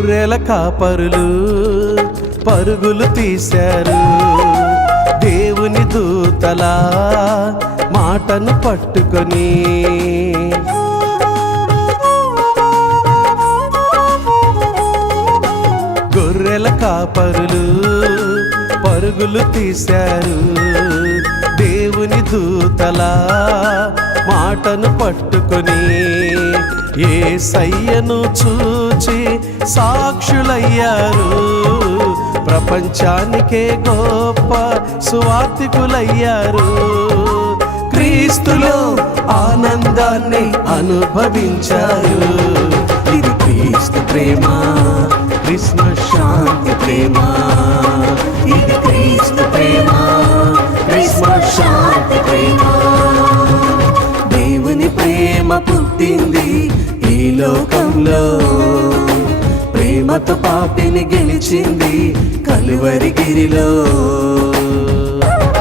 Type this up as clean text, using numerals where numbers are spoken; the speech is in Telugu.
గొర్రెల కాపరులు పరుగులు తీశారు, దేవుని దూతల మాటను పట్టుకొని. గొర్రెల కాపరులు పరుగులు తీశారు, దేవుని దూతల మాటను పట్టుకొని. యేసయ్యను చూచి సాక్షులయ్యారు, ప్రపంచానికే గొప్ప సువార్తికులయ్యారు. క్రీస్తులో ఆనందాన్ని అనుభవించారు. ఇది క్రీస్తు ప్రేమ, క్రిస్మస్ శాంతి ప్రేమ. ఇది క్రీస్తు ప్రేమ, క్రిస్మస్ శాంతి ప్రేమ. దేవుని ప్రేమ పుట్టింది ఈ లోకంలో, ప్రేమతో పాపిని గెలిచింది కలువరి గిరిలో.